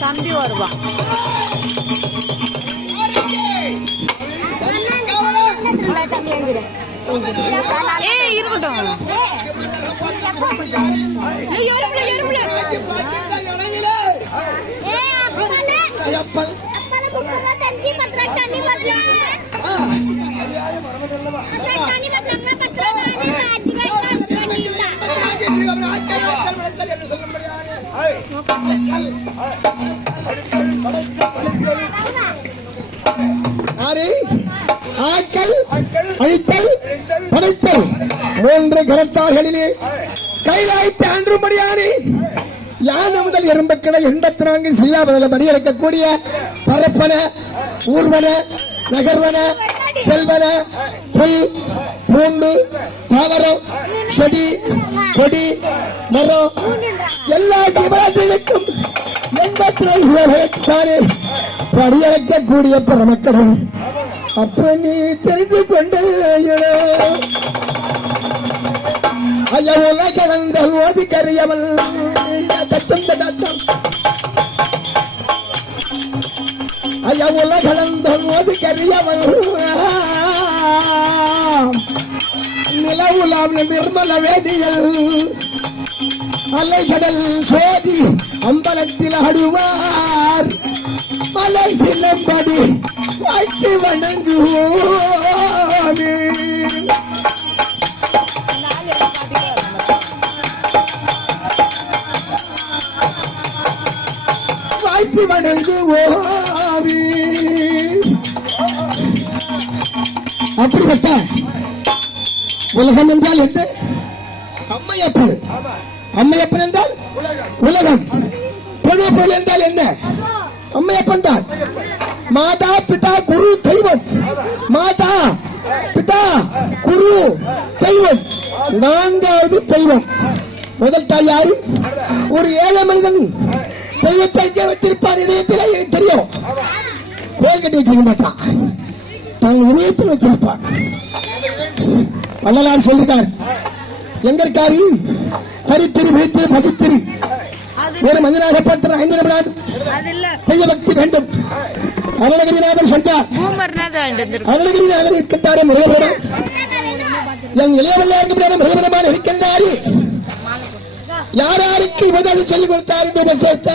தம்பி வருவான் ஏய் இருக்கட்டும். ஆக்கல் அழித்தல் படைத்தல். மூன்று கரத்தார்களிலே கைலாய்த்து அன்று ஆன்றும்படியானே யானை முதல் எறும்புக்கிட எண்பத்தி நான்கு சில்லாபதில் மறியடைக்கக்கூடிய பரப்பன ஊர்வன நகர்வன செல்வன புல் பூண்டு தாவரம் செடி கொடி மரம். எல்லா ஜீவராசிகளுக்கும் எண்பத்தி நான்கு படியழைக்கக்கூடிய பரமக்கடம் அப்ப நீ தெரிந்து கொண்டு ஐயா உல ஓதி கரியவள் தத்தம். ஐயா உல ஓதி கரியவள் நிலவுலாம் நிர்மல வேதியல். அலைகடல் சோதி அம்பலத்தில் அடுவார் மலர் சிலம்படி வாழ்த்து வணங்குவோமே. வாழ்த்து வணங்குவோமே. அப்படிப்பட்ட உலகம் என்றால் எந்த அம்மையப்பன். அம்மையப்பன் என்றால்? உலகம். உலகம் பொழுப்பொருள் என்றால் என்ன? அம்மையப்பன் தான். மாதா பிதா குரு தெய்வம். மாதா பிதா குரு தெய்வம். நான்காவது தெய்வம். முதல் தாய் யாரு? ஒரு ஏழை மனிதன். தெய்வத்தை வைத்திருப்பார் இதயத்தில்? எனக்கு தெரியும். கோயில் கட்டி வச்சிருக்க மாட்டான். தன் இதயத்தில் வச்சிருப்பான். வள்ளலார் சொல்லிருக்கார் எங்க இருக்காரு? கரித்திரு வீத்திரு பசித்திரு ஒரு மனிதனாகப்பட்ட ஐந்து நிமிடம். தெய்வ பக்தி வேண்டும். அருணகிரிநாதர் சொன்னார். பூமர்னா தான் இருந்திருக்கும். அருணகிரிநாதர் இருக்கின்றாரே மிருகபுரம் என் இளையவல்லாருக்கு மிருகபுரமான இருக்கின்றாரு. யாராருக்கு உபதேசம் சொல்லிக் கொடுத்தார் இந்த உபசேத்த